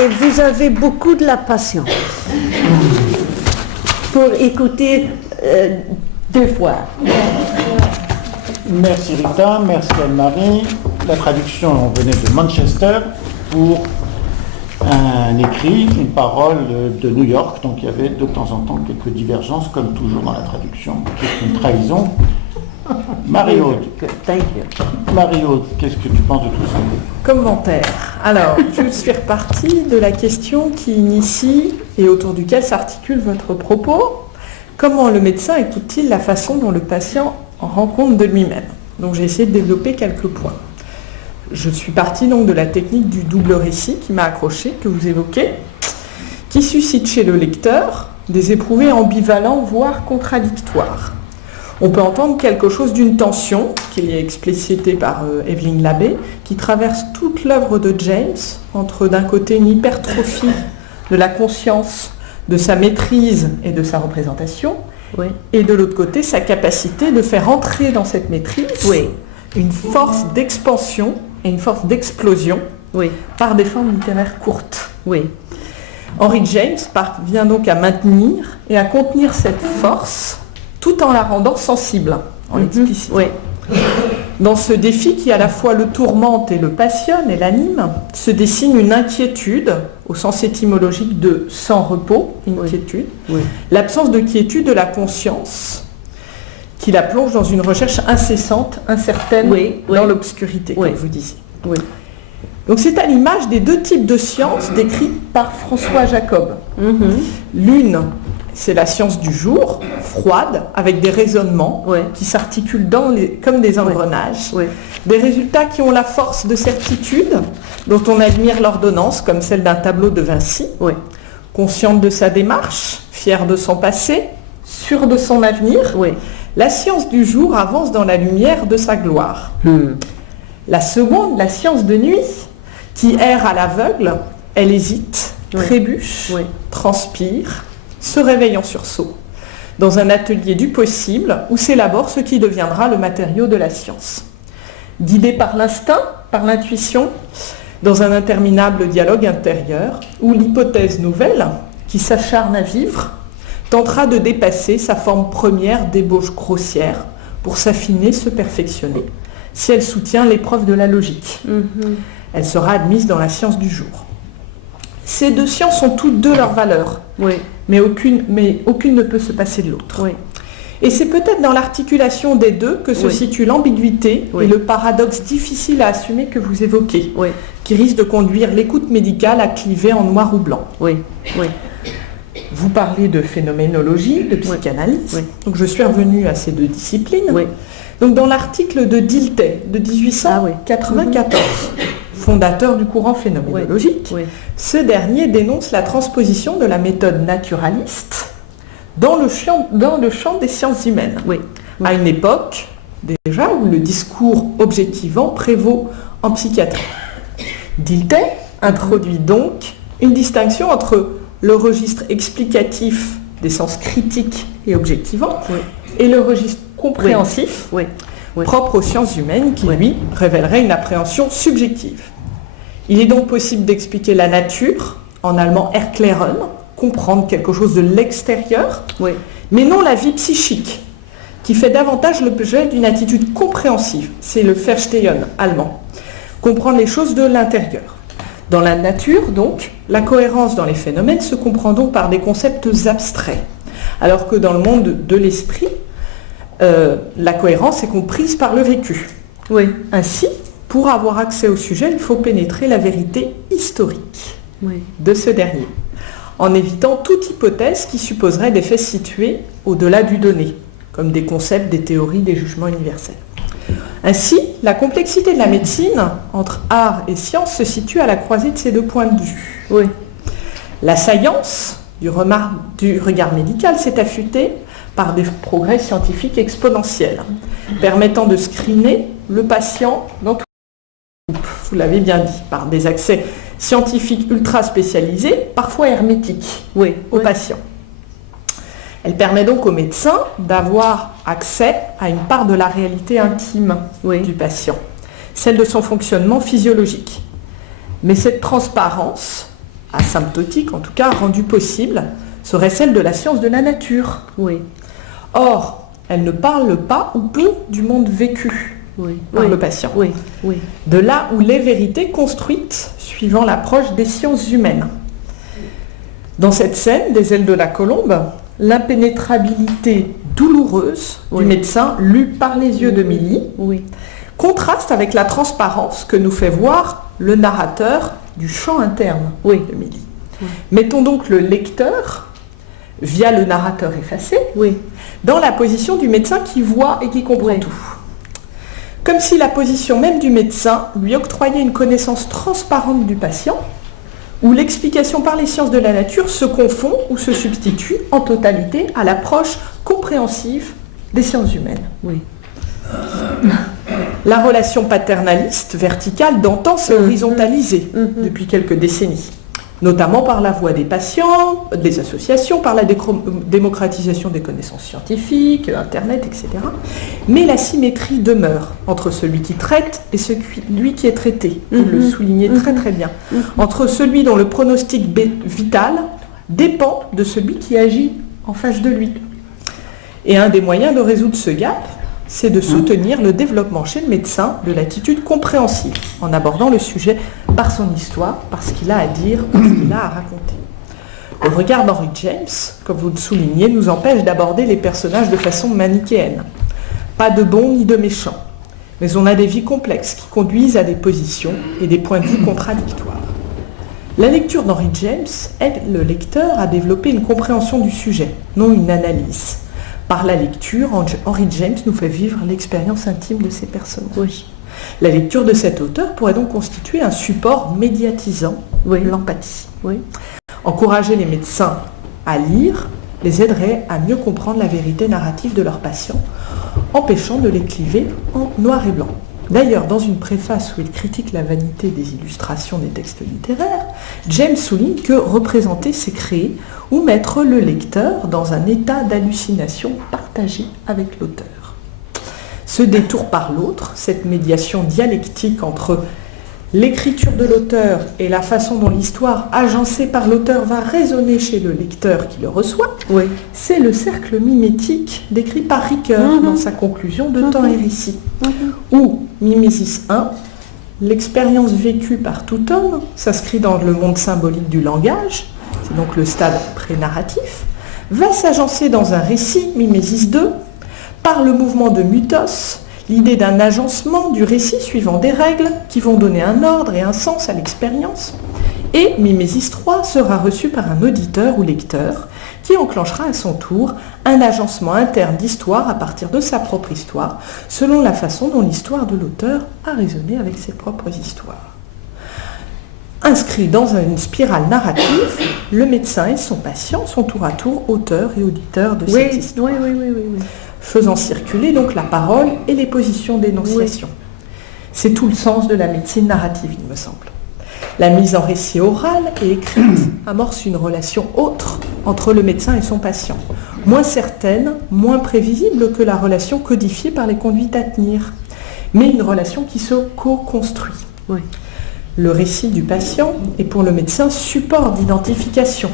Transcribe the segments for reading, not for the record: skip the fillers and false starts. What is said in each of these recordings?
et vous avez beaucoup de la patience pour écouter 2 fois. Merci Rita, merci Anne-Marie. La traduction venait de Manchester pour un écrit, une parole de New York, donc il y avait de temps en temps quelques divergences, comme toujours dans la traduction, qui est une trahison. Marie-Aude, qu'est-ce que tu penses de tout ça? Commentaire. Alors, je suis repartie de la question qui initie et autour duquel s'articule votre propos. Comment le médecin écoute-t-il la façon dont le patient rend compte de lui-même? Donc j'ai essayé de développer quelques points. Je suis partie donc de la technique du double récit qui m'a accroché, que vous évoquez, qui suscite chez le lecteur des éprouvés ambivalents, voire contradictoires. On peut entendre quelque chose d'une tension, qui est explicitée par Evelyne Labbé, qui traverse toute l'œuvre de James, entre d'un côté une hypertrophie de la conscience, de sa maîtrise et de sa représentation, oui, et de l'autre côté sa capacité de faire entrer dans cette maîtrise, oui, une force d'expansion et une force d'explosion, oui, par des formes littéraires courtes. Oui. Henry James parvient donc à maintenir et à contenir cette force tout en la rendant sensible, en l'explicitant. Oui. Dans ce défi qui à la fois le tourmente et le passionne et l'anime, se dessine une inquiétude, au sens étymologique de sans repos, inquiétude, oui, l'absence de quiétude de la conscience, qui la plonge dans une recherche incessante, incertaine, oui, dans l'obscurité, oui, comme vous disiez. Oui. Donc c'est à l'image des 2 types de sciences décrites par François Jacob. L'une, c'est la science du jour, froide, avec des raisonnements, oui, qui s'articulent comme des engrenages, oui, oui, des résultats qui ont la force de certitude, dont on admire l'ordonnance, comme celle d'un tableau de Vinci, oui, consciente de sa démarche, fière de son passé, sûre de son avenir, oui, la science du jour avance dans la lumière de sa gloire. La seconde, la science de nuit, qui erre à l'aveugle, elle hésite, oui, trébuche, oui, transpire, se réveille en sursaut, dans un atelier du possible où s'élabore ce qui deviendra le matériau de la science. Guidé par l'instinct, par l'intuition, dans un interminable dialogue intérieur où l'hypothèse nouvelle, qui s'acharne à vivre, tentera de dépasser sa forme première d'ébauche grossière pour s'affiner, se perfectionner. Si elle soutient l'épreuve de la logique, elle sera admise dans la science du jour. Ces 2 sciences ont toutes 2 leurs valeurs, oui, mais aucune ne peut se passer de l'autre. Oui. Et c'est peut-être dans l'articulation des 2 que se, oui, situe l'ambiguïté, oui, et le paradoxe difficile à assumer que vous évoquez, oui, qui risque de conduire l'écoute médicale à cliver en noir ou blanc. Oui. Oui. Vous parlez de phénoménologie, de psychanalyse, oui, donc je suis revenue à ces 2 disciplines. Oui. Donc dans l'article de Dilthey de 1894, fondateur du courant phénoménologique, oui, oui, ce dernier dénonce la transposition de la méthode naturaliste dans le champ des sciences humaines, oui, oui, à une époque déjà où le discours objectivant prévaut en psychiatrie. Dilthey introduit donc une distinction entre le registre explicatif des sens critiques et objectivants, oui, et le registre compréhensif, oui, oui, propre aux sciences humaines qui, oui, lui, révélerait une appréhension subjective. Il est donc possible d'expliquer la nature, en allemand erklären, comprendre quelque chose de l'extérieur, oui, mais non la vie psychique, qui fait davantage l'objet d'une attitude compréhensive. C'est le Verstehen allemand. Comprendre les choses de l'intérieur. Dans la nature, donc, la cohérence dans les phénomènes se comprend donc par des concepts abstraits, alors que dans le monde de l'esprit, la cohérence est comprise par le vécu. Oui. Ainsi, pour avoir accès au sujet, il faut pénétrer la vérité historique, oui, de ce dernier, en évitant toute hypothèse qui supposerait des faits situés au-delà du donné, comme des concepts, des théories, des jugements universels. Ainsi, la complexité de la médecine entre art et science se situe à la croisée de ces 2 points de vue. Oui. La saillance du regard médical s'est affûtée par des progrès scientifiques exponentiels, permettant de screener le patient dans tout le groupe, vous l'avez bien dit, par des accès scientifiques ultra spécialisés, parfois hermétiques, oui, aux, oui, patients. Elle permet donc aux médecins d'avoir accès à une part de la réalité intime, oui, du patient, celle de son fonctionnement physiologique. Mais cette transparence asymptotique en tout cas, rendue possible, serait celle de la science de la nature. Oui. Or, elle ne parle pas ou peu du monde vécu par le patient. Oui. Oui. De là où les vérités construites suivant l'approche des sciences humaines. Dans cette scène des ailes de la colombe, l'impénétrabilité douloureuse du médecin lue par les yeux de Milly contraste avec la transparence que nous fait voir le narrateur du champ interne de Milly. Mettons donc le lecteur, via le narrateur effacé, dans la position du médecin qui voit et qui comprend tout. Comme si la position même du médecin lui octroyait une connaissance transparente du patient, où l'explication par les sciences de la nature se confond ou se substitue en totalité à l'approche compréhensive des sciences humaines. La relation paternaliste, verticale, d'antan s'est horizontalisée depuis quelques décennies, notamment par la voix des patients, des associations, par la démocratisation des connaissances scientifiques, Internet, etc. Mais la symétrie demeure entre celui qui traite et celui qui est traité. Vous le soulignez très très bien. Entre celui dont le pronostic vital dépend de celui qui agit en face de lui. Et un des moyens de résoudre ce gap, c'est de soutenir le développement chez le médecin de l'attitude compréhensive, en abordant le sujet par son histoire, par ce qu'il a à dire ou ce qu'il a à raconter. Le regard d'Henry James, comme vous le soulignez, nous empêche d'aborder les personnages de façon manichéenne. Pas de bons ni de méchants, mais on a des vies complexes qui conduisent à des positions et des points de vue contradictoires. La lecture d'Henry James aide le lecteur à développer une compréhension du sujet, non une analyse. Par la lecture, Henry James nous fait vivre l'expérience intime de ces personnages. La lecture de cet auteur pourrait donc constituer un support médiatisant l'empathie. Encourager les médecins à lire les aiderait à mieux comprendre la vérité narrative de leurs patients, empêchant de les cliver en noir et blanc. D'ailleurs, dans une préface où il critique la vanité des illustrations des textes littéraires, James souligne que représenter, c'est créer ou mettre le lecteur dans un état d'hallucination partagé avec l'auteur. Ce détour par l'autre, cette médiation dialectique entre l'écriture de l'auteur et la façon dont l'histoire agencée par l'auteur va résonner chez le lecteur qui le reçoit, c'est le cercle mimétique décrit par Ricoeur dans sa conclusion de Temps et récit, où Mimésis 1, l'expérience vécue par tout homme, s'inscrit dans le monde symbolique du langage, c'est donc le stade pré-narratif, va s'agencer dans un récit, Mimésis 2, par le mouvement de mutos, l'idée d'un agencement du récit suivant des règles qui vont donner un ordre et un sens à l'expérience. Et Mimésis 3 sera reçu par un auditeur ou lecteur qui enclenchera à son tour un agencement interne d'histoire à partir de sa propre histoire, selon la façon dont l'histoire de l'auteur a résonné avec ses propres histoires. Inscrit dans une spirale narrative, le médecin et son patient sont tour à tour auteurs et auditeurs de cette histoire. Faisant circuler donc la parole et les positions d'énonciation. C'est tout le sens de la médecine narrative, il me semble. La mise en récit oral et écrite amorce une relation autre entre le médecin et son patient, moins certaine, moins prévisible que la relation codifiée par les conduites à tenir, mais une relation qui se co-construit. Le récit du patient est pour le médecin support d'identification,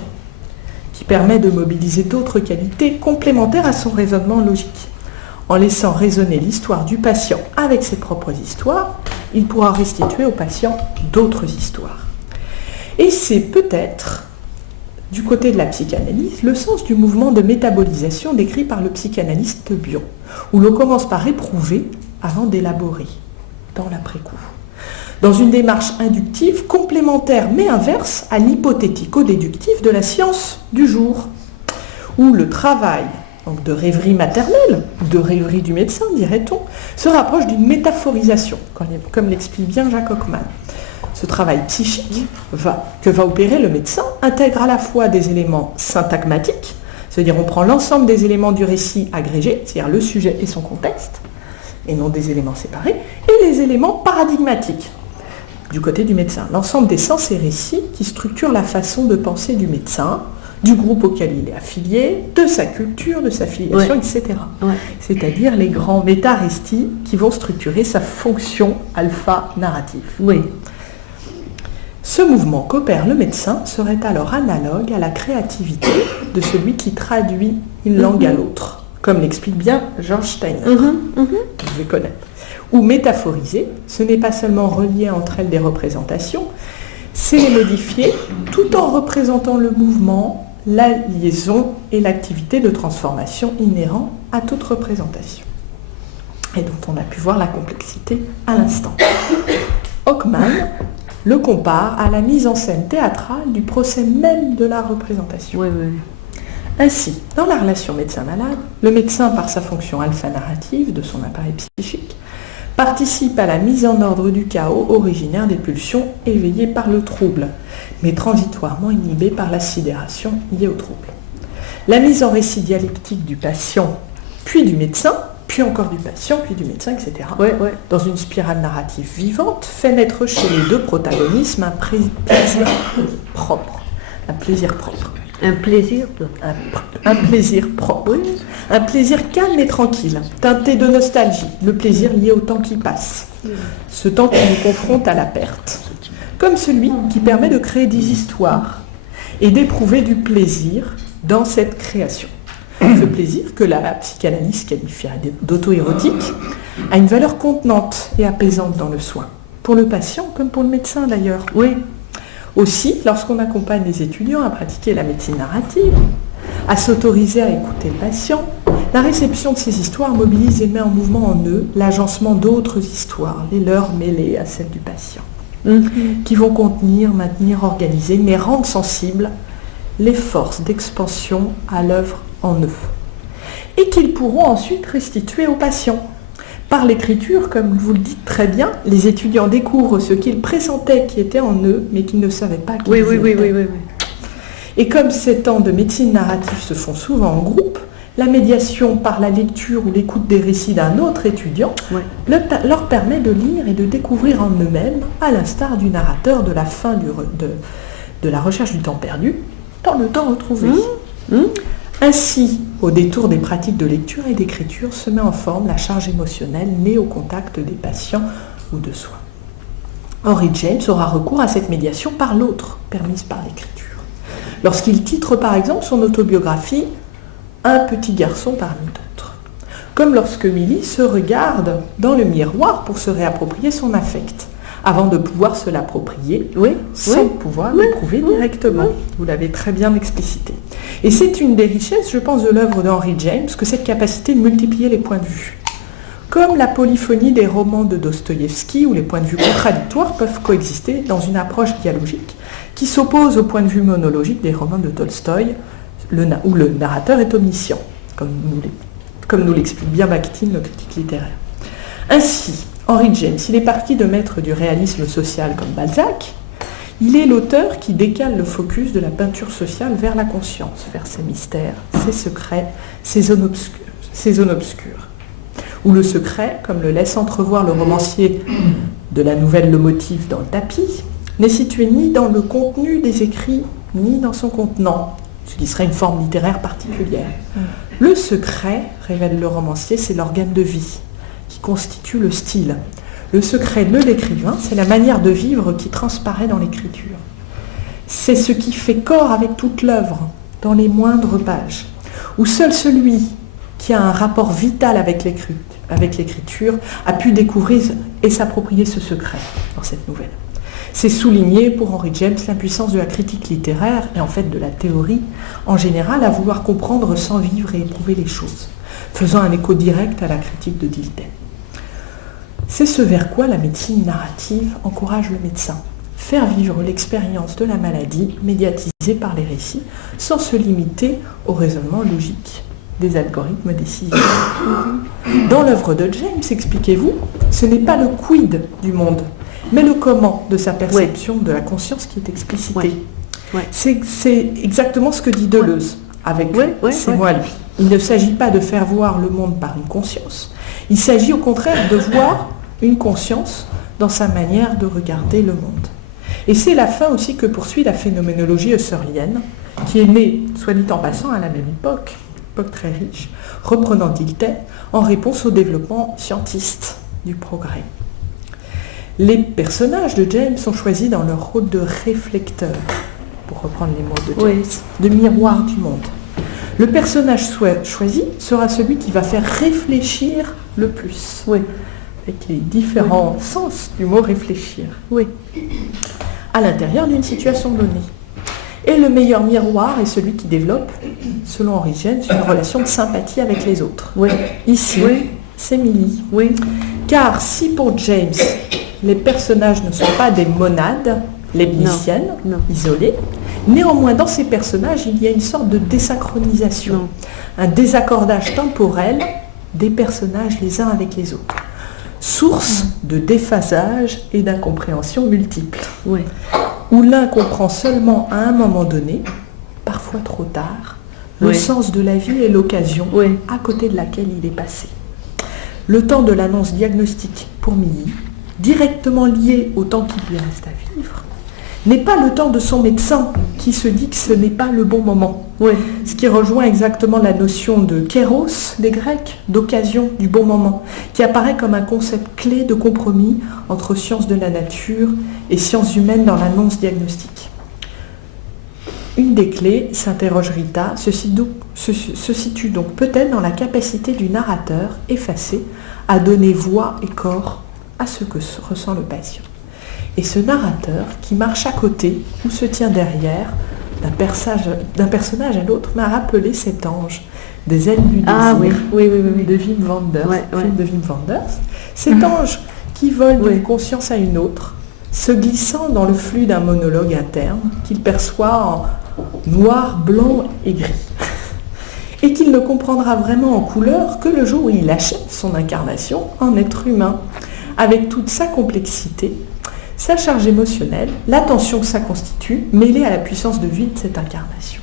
qui permet de mobiliser d'autres qualités complémentaires à son raisonnement logique. En laissant résonner l'histoire du patient avec ses propres histoires, il pourra restituer au patient d'autres histoires. Et c'est peut-être, du côté de la psychanalyse, le sens du mouvement de métabolisation décrit par le psychanalyste Bion, où l'on commence par éprouver avant d'élaborer, dans l'après-coup. Dans une démarche inductive, complémentaire mais inverse à l'hypothético-déductif de la science du jour, où le travail donc de rêverie maternelle, de rêverie du médecin, dirait-on, se rapproche d'une métaphorisation, comme l'explique bien Jacques Hockman. Ce travail psychique que va opérer le médecin intègre à la fois des éléments syntagmatiques, c'est-à-dire on prend l'ensemble des éléments du récit agrégés, c'est-à-dire le sujet et son contexte, et non des éléments séparés, et les éléments paradigmatiques, du côté du médecin. L'ensemble des sens et récits qui structurent la façon de penser du médecin, du groupe auquel il est affilié, de sa culture, de sa filiation, etc. C'est-à-dire les grands méta-récits qui vont structurer sa fonction alpha narrative. Ce mouvement qu'opère le médecin serait alors analogue à la créativité de celui qui traduit une langue à l'autre, comme l'explique bien George Steiner, que je vais connaître. Ou métaphoriser, ce n'est pas seulement relier entre elles des représentations, c'est les modifier tout en représentant le mouvement, la liaison et l'activité de transformation inhérents à toute représentation, et dont on a pu voir la complexité à l'instant. Hockman le compare à la mise en scène théâtrale du procès même de la représentation. Oui, oui. Ainsi, dans la relation médecin-malade, le médecin, par sa fonction alpha-narrative de son appareil psychique, participe à la mise en ordre du chaos originaire des pulsions éveillées par le trouble, mais transitoirement inhibées par la sidération liée au trouble. La mise en récit dialectique du patient, puis du médecin, puis encore du patient, puis du médecin, etc., dans une spirale narrative vivante, fait naître chez les deux protagonismes un plaisir propre. Un plaisir propre. Un plaisir. Un plaisir propre. Un plaisir calme et tranquille, teinté de nostalgie, le plaisir lié au temps qui passe. Ce temps qui nous confronte à la perte. Comme celui qui permet de créer des histoires et d'éprouver du plaisir dans cette création. Ce plaisir, que la psychanalyse qualifierait d'auto-érotique, a une valeur contenante et apaisante dans le soin, pour le patient comme pour le médecin d'ailleurs. Oui. Aussi, lorsqu'on accompagne les étudiants à pratiquer la médecine narrative, à s'autoriser à écouter le patient, la réception de ces histoires mobilise et met en mouvement en eux l'agencement d'autres histoires, les leurs mêlées à celles du patient, qui vont contenir, maintenir, organiser, mais rendre sensibles les forces d'expansion à l'œuvre en eux, et qu'ils pourront ensuite restituer aux patients. Par l'écriture, comme vous le dites très bien, les étudiants découvrent ce qu'ils pressentaient qui était en eux, mais qu'ils ne savaient pas qu'ils étaient. Oui. Et comme ces temps de médecine narrative se font souvent en groupe, la médiation par la lecture ou l'écoute des récits d'un autre étudiant leur permet de lire et de découvrir en eux-mêmes, à l'instar du narrateur de la fin de la recherche du temps perdu, dans le temps retrouvé. Ainsi, au détour des pratiques de lecture et d'écriture, se met en forme la charge émotionnelle née au contact des patients ou de soi. Henry James aura recours à cette médiation par l'autre, permise par l'écriture, lorsqu'il titre par exemple son autobiographie « Un petit garçon parmi d'autres », comme lorsque Milly se regarde dans le miroir pour se réapproprier son affect, avant de pouvoir se l'approprier, sans pouvoir l'éprouver directement. Vous l'avez très bien explicité. Et c'est une des richesses, je pense, de l'œuvre d'Henry James, que cette capacité de multiplier les points de vue. Comme la polyphonie des romans de Dostoïevski, où les points de vue contradictoires peuvent coexister dans une approche dialogique, qui s'oppose au point de vue monologique des romans de Tolstoï, où le narrateur est omniscient, comme nous l'explique bien Bakhtin, le critique littéraire. Ainsi, Henry James, il est parti de maître du réalisme social comme Balzac. Il est l'auteur qui décale le focus de la peinture sociale vers la conscience, vers ses mystères, ses secrets, ses zones obscures. Où le secret, comme le laisse entrevoir le romancier de la nouvelle Le Motif dans le tapis, n'est situé ni dans le contenu des écrits, ni dans son contenant, ce qui serait une forme littéraire particulière. Le secret, révèle le romancier, c'est l'organe de vie qui constitue le style. Le secret de l'écrivain, c'est la manière de vivre qui transparaît dans l'écriture. C'est ce qui fait corps avec toute l'œuvre, dans les moindres pages, où seul celui qui a un rapport vital avec l'écriture a pu découvrir et s'approprier ce secret dans cette nouvelle. C'est souligné pour Henry James l'impuissance de la critique littéraire et en fait de la théorie en général à vouloir comprendre sans vivre et éprouver les choses, faisant un écho direct à la critique de Dilthey. C'est ce vers quoi la médecine narrative encourage le médecin. Faire vivre l'expérience de la maladie médiatisée par les récits sans se limiter au raisonnement logique des algorithmes décisionnels. Dans l'œuvre de James, expliquez-vous, ce n'est pas le quid du monde, mais le comment de sa perception de la conscience qui est explicité. C'est exactement ce que dit Deleuze avec c'est moi lui. Il ne s'agit pas de faire voir le monde par une conscience, il s'agit au contraire de voir une conscience dans sa manière de regarder le monde. Et c'est la fin aussi que poursuit la phénoménologie husserlienne, qui est née, soit dit en passant, à la même époque très riche, reprenant Dilthey, en réponse au développement scientiste du progrès. Les personnages de James sont choisis dans leur rôle de réflecteur, pour reprendre les mots de James, de miroir du monde. Le personnage choisi sera celui qui va faire réfléchir le plus, Oui. avec les différents sens du mot réfléchir, Oui. à l'intérieur d'une situation donnée. Et le meilleur miroir est celui qui développe, selon Origène, une relation de sympathie avec les autres. Oui. Ici, Oui. c'est Millie. Oui. Car si pour James, les personnages ne sont pas des monades leibniziennes, Non. isolées, néanmoins dans ces personnages, il y a une sorte de désynchronisation, Non. un désaccordage temporel des personnages les uns avec les autres, source de déphasage et d'incompréhension multiples, Oui. où l'un comprend seulement à un moment donné, parfois trop tard, le Oui. sens de la vie et l'occasion Oui. à côté de laquelle il est passé. Le temps de l'annonce diagnostique pour Millie, directement lié au temps qui lui reste à vivre, n'est pas le temps de son médecin qui se dit que ce n'est pas le bon moment. Oui. Ce qui rejoint exactement la notion de kéros des Grecs, d'occasion, du bon moment, qui apparaît comme un concept clé de compromis entre sciences de la nature et sciences humaines dans l'annonce diagnostique. Une des clés, s'interroge Rita, se situe donc peut-être dans la capacité du narrateur effacé à donner voix et corps à ce que ressent le patient. Et ce narrateur qui marche à côté ou se tient derrière d'un personnage à l'autre m'a rappelé cet ange des ailes du désir Ah oui. Oui, oui, oui, oui. de Wim Wenders, Ouais, ouais. film de Wim Wenders. Cet ange qui vole d'une Oui. conscience à une autre, se glissant dans le flux d'un monologue interne qu'il perçoit en noir, blanc et gris. Et qu'il ne comprendra vraiment en couleur que le jour où il achève son incarnation en être humain, avec toute sa complexité, sa charge émotionnelle, la tension que ça constitue, mêlée à la puissance de vie de cette incarnation.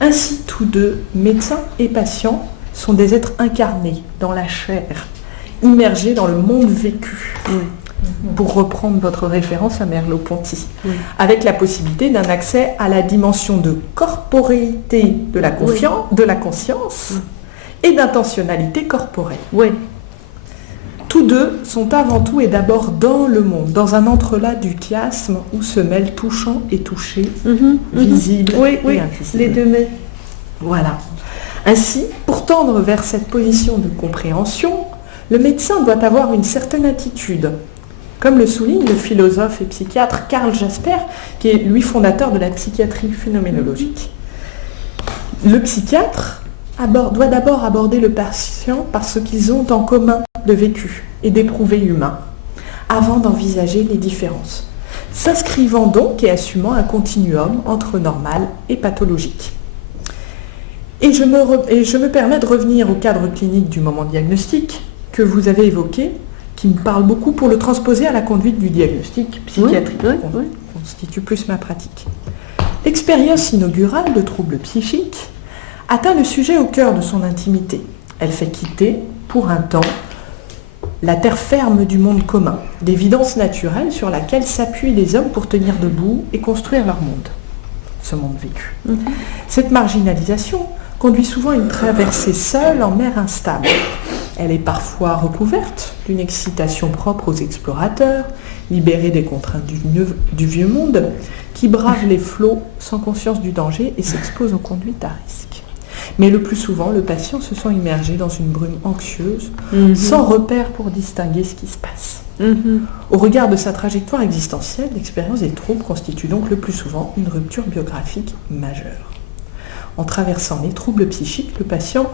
Ainsi, tous deux, médecins et patients, sont des êtres incarnés dans la chair, immergés dans le monde vécu. Oui. Pour reprendre votre référence à Merleau-Ponty, Oui. avec la possibilité d'un accès à la dimension de corporéité de la conscience et d'intentionnalité corporelle. Oui. Tous deux sont avant tout et d'abord dans le monde, dans un entrelac du chiasme où se mêlent touchant et touché, visible Oui, et oui. invisible. Les deux mais. Voilà. Ainsi, pour tendre vers cette position de compréhension, le médecin doit avoir une certaine attitude. Comme le souligne le philosophe et psychiatre Karl Jasper, qui est lui fondateur de la psychiatrie phénoménologique. Le psychiatre doit d'abord aborder le patient par ce qu'ils ont en commun de vécu et d'éprouvé humain, avant d'envisager les différences, s'inscrivant donc et assumant un continuum entre normal et pathologique. Et je me permets de revenir au cadre clinique du moment diagnostique que vous avez évoqué, qui me parle beaucoup pour le transposer à la conduite du diagnostic psychiatrique, Oui, qui oui. constitue plus ma pratique. L'expérience inaugurale de troubles psychiques atteint le sujet au cœur de son intimité. Elle fait quitter, pour un temps, la terre ferme du monde commun, l'évidence naturelle sur laquelle s'appuient les hommes pour tenir debout et construire leur monde, ce monde vécu. Cette marginalisation conduit souvent à une traversée seule en mer instable. Elle est parfois recouverte d'une excitation propre aux explorateurs, libérés des contraintes du vieux monde, qui bravent les flots sans conscience du danger et s'exposent aux conduites à risque. Mais le plus souvent, le patient se sent immergé dans une brume anxieuse, sans repère pour distinguer ce qui se passe. Au regard de sa trajectoire existentielle, l'expérience des troubles constitue donc le plus souvent une rupture biographique majeure. En traversant les troubles psychiques, le patient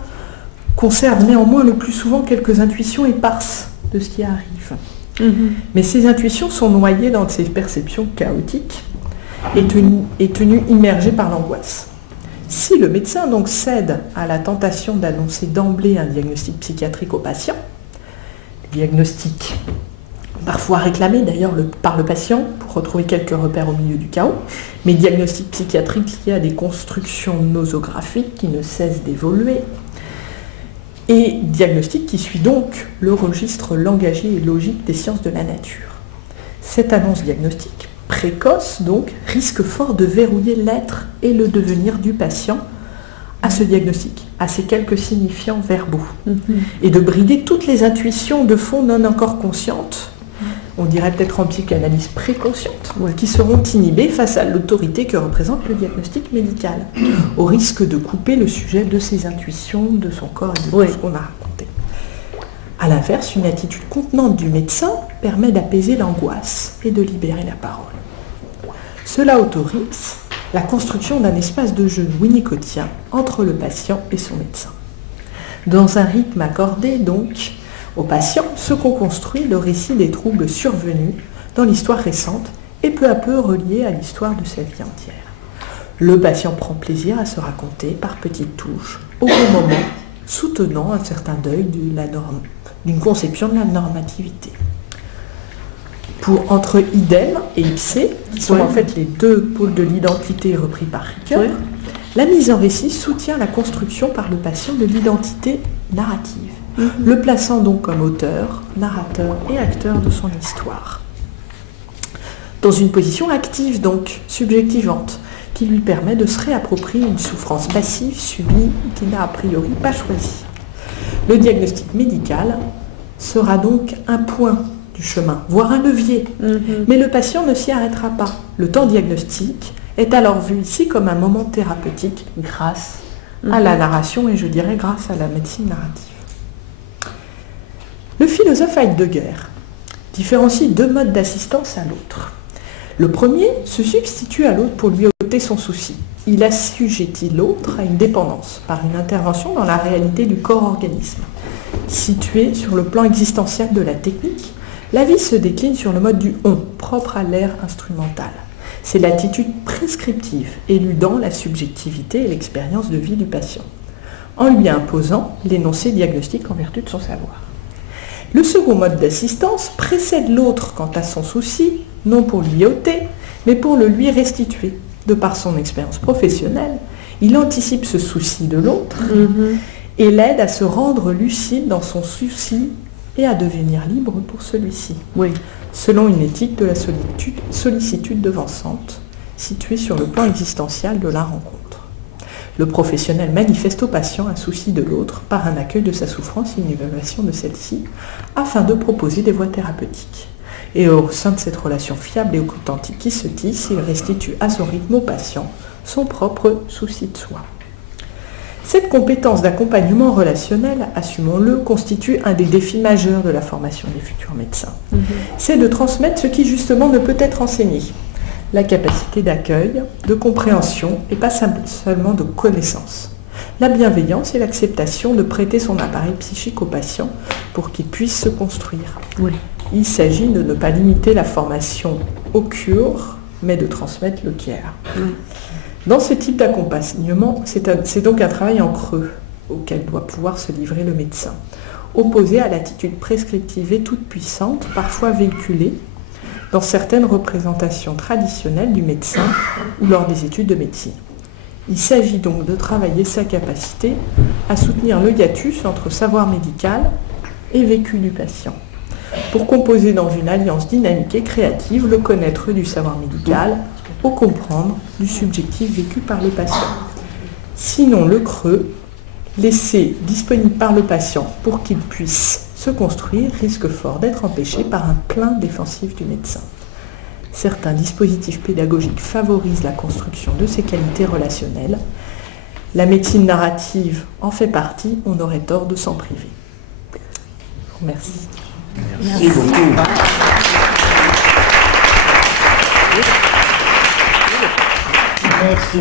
conserve néanmoins le plus souvent quelques intuitions éparses de ce qui arrive. Mais ces intuitions sont noyées dans ces perceptions chaotiques et tenues immergées par l'angoisse. Si le médecin donc cède à la tentation d'annoncer d'emblée un diagnostic psychiatrique au patient, diagnostic parfois réclamé d'ailleurs par le patient pour retrouver quelques repères au milieu du chaos, mais diagnostic psychiatrique lié à des constructions nosographiques qui ne cessent d'évoluer, et diagnostic qui suit donc le registre langagier et logique des sciences de la nature. Cette annonce diagnostique précoce, donc, risque fort de verrouiller l'être et le devenir du patient à ce diagnostic, à ces quelques signifiants verbaux, et de brider toutes les intuitions de fond non encore conscientes on dirait peut-être en psychanalyse préconsciente, qui seront inhibées face à l'autorité que représente le diagnostic médical, au risque de couper le sujet de ses intuitions, de son corps et de tout ce qu'on a raconté. A l'inverse, une attitude contenante du médecin permet d'apaiser l'angoisse et de libérer la parole. Cela autorise la construction d'un espace de jeu winnicottien entre le patient et son médecin. Dans un rythme accordé, donc, au patient, ce qu'on construit le récit des troubles survenus dans l'histoire récente et peu à peu reliés à l'histoire de sa vie entière. Le patient prend plaisir à se raconter par petites touches, au bon moment, soutenant un certain deuil d'une conception de la normativité. Entre idem et ipsé, qui sont en fait les deux pôles de l'identité repris par Ricoeur, la mise en récit soutient la construction par le patient de l'identité narrative, le plaçant donc comme auteur, narrateur et acteur de son histoire. Dans une position active donc, subjectivante, qui lui permet de se réapproprier une souffrance passive subie qu'il n'a a priori pas choisie. Le diagnostic médical sera donc un point du chemin, voire un levier. Mais le patient ne s'y arrêtera pas. Le temps diagnostique est alors vu ici comme un moment thérapeutique grâce à la narration et je dirais grâce à la médecine narrative. Le philosophe Heidegger différencie deux modes d'assistance à l'autre. Le premier se substitue à l'autre pour lui ôter son souci. Il assujettit l'autre à une dépendance par une intervention dans la réalité du corps-organisme. Situé sur le plan existentiel de la technique, la vie se décline sur le mode du « on », propre à l'ère instrumentale. C'est l'attitude prescriptive, éludant la subjectivité et l'expérience de vie du patient, en lui imposant l'énoncé diagnostique en vertu de son savoir. Le second mode d'assistance précède l'autre quant à son souci, non pour lui ôter, mais pour le lui restituer. De par son expérience professionnelle, il anticipe ce souci de l'autre et l'aide à se rendre lucide dans son souci et à devenir libre pour celui-ci, selon une éthique de la sollicitude devançante, située sur le plan existentiel de la rencontre. Le professionnel manifeste au patient un souci de l'autre par un accueil de sa souffrance et une évaluation de celle-ci, afin de proposer des voies thérapeutiques. Et au sein de cette relation fiable et authentique qui se tisse, il restitue à son rythme au patient son propre souci de soi. Cette compétence d'accompagnement relationnel, assumons-le, constitue un des défis majeurs de la formation des futurs médecins. C'est de transmettre ce qui justement ne peut être enseigné. La capacité d'accueil, de compréhension et pas seulement de connaissance. La bienveillance et l'acceptation de prêter son appareil psychique au patient pour qu'il puisse se construire. Il s'agit de ne pas limiter la formation au cure, mais de transmettre le care. Dans ce type d'accompagnement, c'est donc un travail en creux auquel doit pouvoir se livrer le médecin, opposé à l'attitude prescriptive et toute puissante, parfois véhiculée dans certaines représentations traditionnelles du médecin ou lors des études de médecine. Il s'agit donc de travailler sa capacité à soutenir le hiatus entre savoir médical et vécu du patient, pour composer dans une alliance dynamique et créative le connaître du savoir médical au comprendre du subjectif vécu par le patient. Sinon, le creux, laissé disponible par le patient pour qu'il puisse se construire, risque fort d'être empêché par un plein défensif du médecin. Certains dispositifs pédagogiques favorisent la construction de ces qualités relationnelles. La médecine narrative en fait partie, on aurait tort de s'en priver. Merci. Merci beaucoup.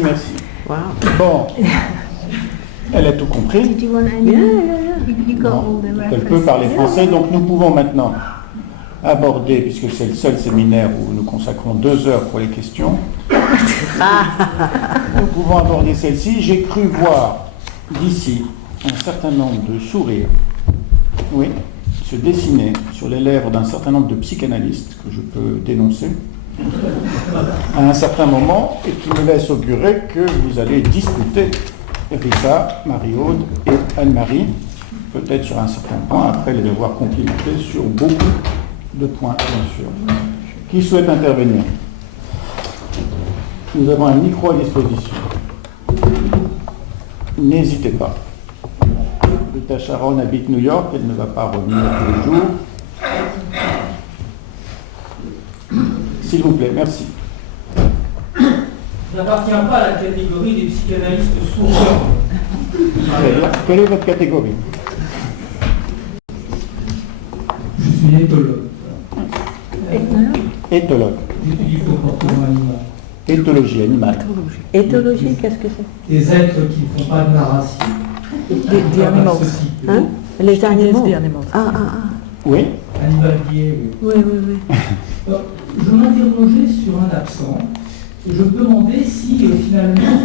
Merci. Wow. Bon, elle a tout compris. Do you want any? You got all the Elle peut references. parler français, donc nous pouvons maintenant aborder, puisque c'est le seul séminaire où nous consacrons 2 heures pour les questions, nous pouvons aborder celle-ci. J'ai cru voir d'ici un certain nombre de sourires, se dessiner sur les lèvres d'un certain nombre de psychanalystes que je peux dénoncer à un certain moment et qui me laisse augurer que vous allez discuter, Rita, Marie-Aude et Anne-Marie, peut-être sur un certain point, après les avoir complimentés sur beaucoup de points, bien sûr. Qui souhaite intervenir? Nous avons un micro à disposition. N'hésitez pas. Rita Sharon habite New York, elle ne va pas revenir tous les jours. S'il vous plaît, merci. Je n'appartiens pas à la catégorie des psychanalystes sourds. Très bien. Quelle est votre catégorie? Je suis éthologue. Éthologue. J'étudie le comportement animal. Éthologie animale. Éthologie, qu'est-ce que c'est? Des êtres qui ne font pas de narration. The animals. Hein? Les animaux. The animals. Ah, ah, Oui. Animal guié, oui. oui, oui, oui. Alors, je m'interrogeais sur un absent. Je me demandais si finalement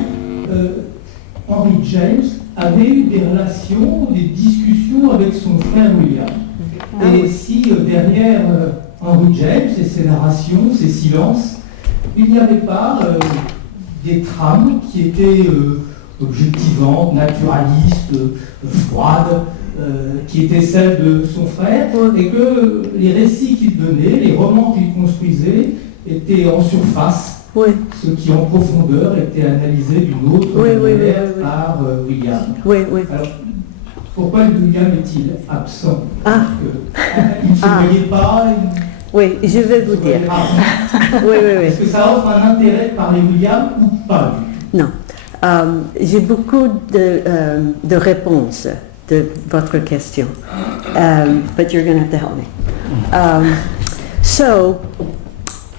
Henry James avait eu des relations, des discussions avec son frère William. Et si derrière Henry James et ses narrations, ses silences, il n'y avait pas des trames qui étaient objectivantes, naturalistes, froides, qui étaient celles de son frère, et que les récits qu'il donnait, les romans qu'il construisait, étaient en surface. Oui, Ce qui en profondeur était analysé d'une autre manière par William. oui, oui. Alors, pourquoi William est-il absent? Ah. Il ne se voyait pas. Oui, je vais vous dire. Oui, oui, oui. Est-ce que ça offre un intérêt de parler William ou pas? Non. J'ai beaucoup de réponses de votre question. But you're going to have to help me. So,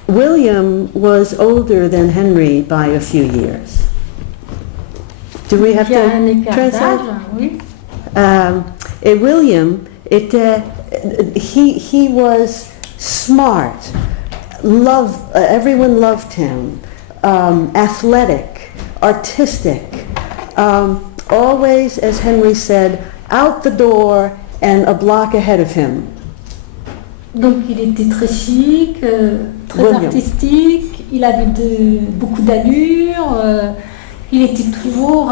William was older than Henry by a few years. Do we have Il y a un to écart translate? d'âge, oui. Et William était, he was smart, everyone loved him, athletic, artistic, always, as Henry said, out the door and a block ahead of him. Donc il était très chic, très William. artistique, il avait beaucoup d'allure, il était toujours,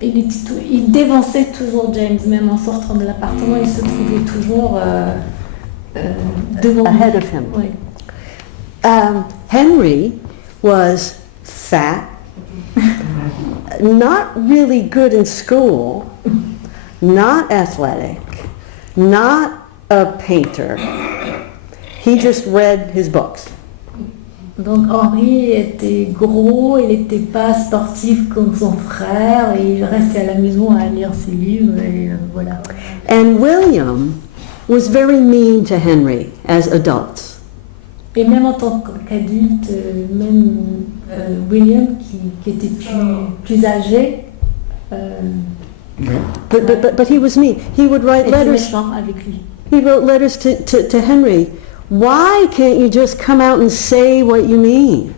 il dévançait toujours James, même en sortant de l'appartement, il se trouvait toujours devant Ahead lui. of him. Oui. Henry was fat, not really good in school, not athletic, not a painter. He just read his books. Donc Henri était gros, il n'était pas sportif comme son frère, et il restait à la maison à lire ses livres, et voilà. And William was very mean to Henry as adults. Et même en tant qu'adulte, même William, qui était plus âgé, But he was mean. He would write était letters. méchant avec lui. He wrote letters to Henry. Why can't you just come out and say what you mean?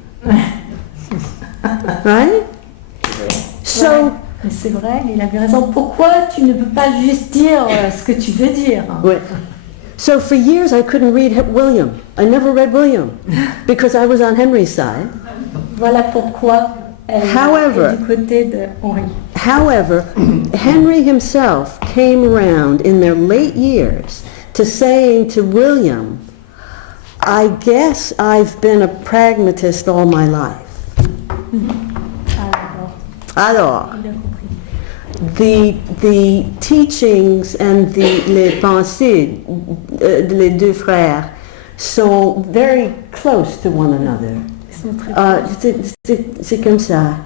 Right? So, Ouais, mais c'est vrai, il avait raison. Pourquoi tu ne peux pas juste dire ce que tu veux dire? wait. So for years I couldn't read William. I never read William because I was on Henry's side. Voilà pourquoi elle However- est du côté de Henri. However, Henry himself came around in their late years to saying to William, I guess I've been a pragmatist all my life. Alors, Il a compris. the teachings and les pensées les deux frères sont very close to one another. Ils sont très C'est comme ça.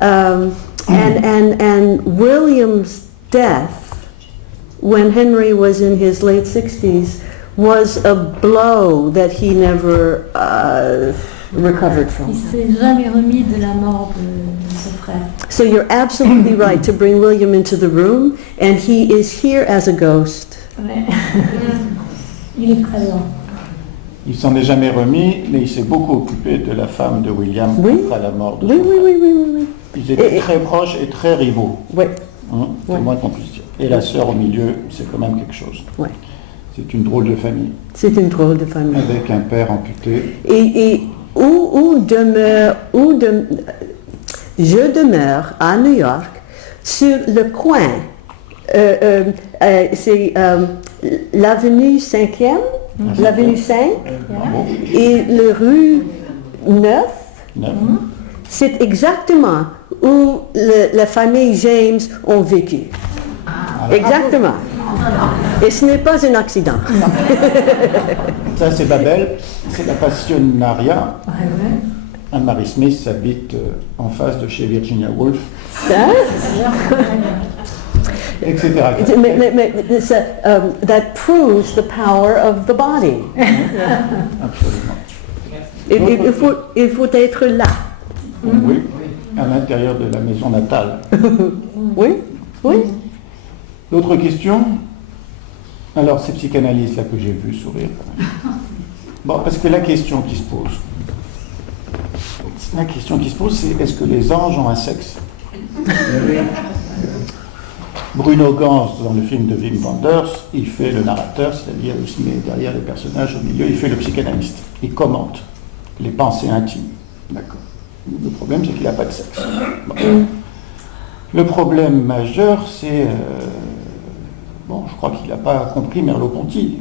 And William's death, when Henry was in his late 60s, was a blow that he never recovered Il from. s'est jamais remis de la mort de son frère. So you're absolutely right to bring William into the room, and he is here as a ghost. Ouais. Il est présent. Il s'en est jamais remis, mais il s'est beaucoup occupé de la femme de William Oui. après la mort de Oui, son oui, frère. oui, oui, oui, oui. Ils étaient Et- très proches et très rivaux. Oui, Hein, c'est Ouais. le moins qu'on puisse dire. Et la sœur au milieu, c'est quand même quelque chose. oui. C'est une drôle de famille, C'est une drôle de famille. avec un père amputé. Et je demeure à New York sur le coin. C'est l'avenue 5e, l'avenue 5 Bravo. et le rue 9. Neuf. C'est exactement où la famille James ont vécu. Exactement. Et ce n'est pas un accident. Ça, c'est Babel, c'est la Passionaria. Anne-Marie Smith habite en face de chez Virginia Woolf, Hein? etc. Mais that proves the power of the body. Absolument. Il faut être là. Oui, à l'intérieur de la maison natale. Oui, oui. D'autres questions? Alors, ces psychanalystes là que j'ai vu sourire. Bon, parce que la question qui se pose, c'est est-ce que les anges ont un sexe? Bruno Ganz, dans le film de Wim Wenders, il fait le narrateur, c'est-à-dire il se met derrière les personnages au milieu, il fait le psychanalyste. Il commente les pensées intimes. D'accord. Le problème, c'est qu'il n'a pas de sexe. Bon. Le problème majeur, c'est... bon, je crois qu'il n'a pas compris Merleau-Ponty.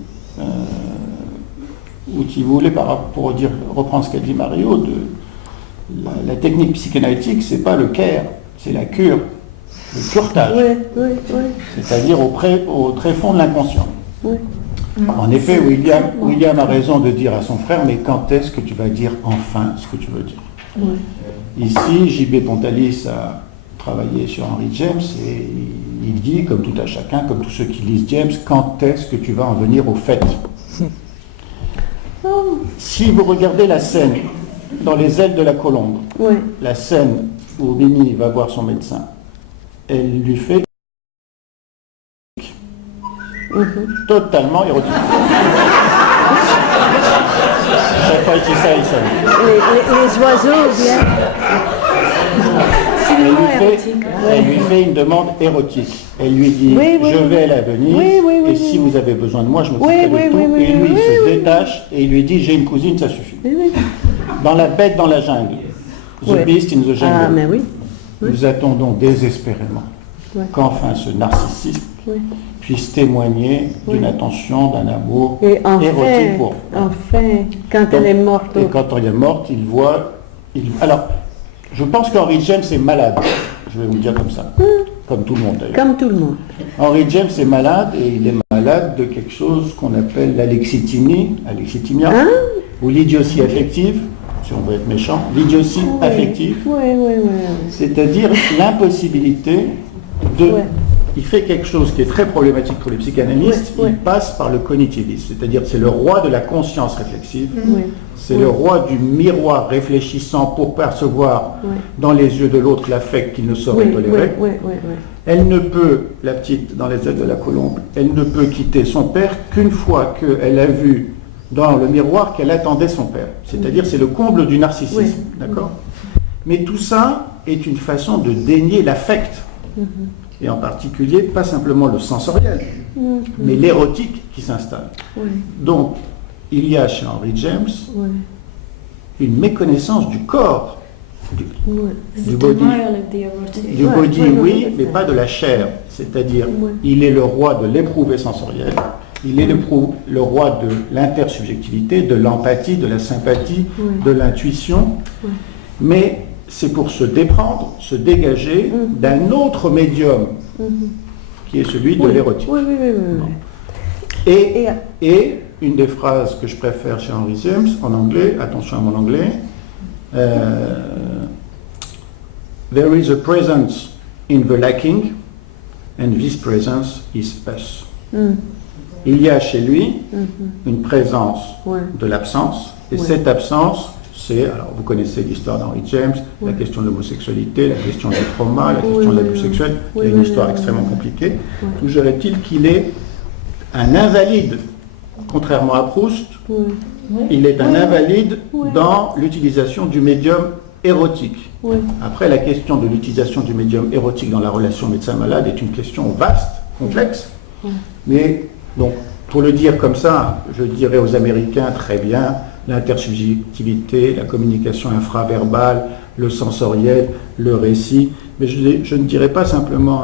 Ou qui voulait, pour reprendre ce qu'a dit Mario, la technique psychanalytique, c'est pas le care, c'est la cure, le curetage. Oui. C'est-à-dire au très fond de l'inconscient. Oui. En effet, William a raison de dire à son frère, mais quand est-ce que tu vas dire enfin ce que tu veux dire? Oui. Ici, J.B. Pontalis a travaillé sur Henry James et il dit, comme tout à chacun, comme tous ceux qui lisent James, quand est-ce que tu vas en venir au fait? Si vous regardez la scène dans Les ailes de la colombe, Oui. la scène où Mimi va voir son médecin, elle lui fait totalement érotique. Chaque fois qu'il ça, il sonne. Les oiseaux viennent. Elle lui fait une demande érotique. Elle lui dit, je vais à l'avenir, et si vous avez besoin de moi, je me occuperai de tout. Et lui, il se détache et il lui dit, j'ai une cousine, ça suffit. Dans La bête dans la jungle, The Beast in the Jungle, Ah, mais oui. nous attendons désespérément qu'enfin ce narcissisme puisse témoigner d'une attention, d'un amour Et érotique pour. enfin, quand elle est morte. Et quand elle est morte, il voit... Alors, je pense qu'Henry James est malade. Je vais vous le dire comme ça. Comme tout le monde d'ailleurs. Comme tout le monde. Henry James est malade et il est malade de quelque chose qu'on appelle l'alexithymie, alexithymia, ou l'idiotie affective, si on veut être méchant, l'idiotie affective, Oui. c'est-à-dire l'impossibilité de... Il fait quelque chose qui est très problématique pour les psychanalystes, il passe par le cognitivisme, c'est-à-dire c'est le roi de la conscience réflexive, c'est le roi du miroir réfléchissant pour percevoir dans les yeux de l'autre l'affect qu'il ne saurait tolérer. Elle ne peut, la petite dans Les ailes de la colombe, elle ne peut quitter son père qu'une fois qu'elle a vu dans le miroir qu'elle attendait son père. C'est-à-dire c'est le comble du narcissisme, d'accord? Mais tout ça est une façon de dénier l'affect. Et en particulier, pas simplement le sensoriel, mais l'érotique qui s'installe. Donc, il y a chez Henry James une méconnaissance du corps, du body, mais pas de la chair. C'est-à-dire, il est le roi de l'éprouvé sensoriel, il est le roi de l'intersubjectivité, de l'empathie, de la sympathie, de l'intuition, mais c'est pour se déprendre, se dégager d'un autre médium qui est celui de l'érotique. Et une des phrases que je préfère chez Henry James en anglais, attention à mon anglais, there is a presence in the lacking and this presence is us. Il y a chez lui une présence de l'absence et cette absence, c'est, alors vous connaissez l'histoire d'Henry James, la question de l'homosexualité, la question du trauma, la question de l'abus sexuel, il y a une histoire extrêmement compliquée. Toujours est-il qu'il est un invalide, contrairement à Proust, il est un invalide dans l'utilisation du médium érotique. Après, la question de l'utilisation du médium érotique dans la relation médecin-malade est une question vaste, complexe, mais donc, pour le dire comme ça, je dirais aux Américains très bien, l'intersubjectivité, la communication infraverbale, le sensoriel, le récit, mais je ne dirais pas simplement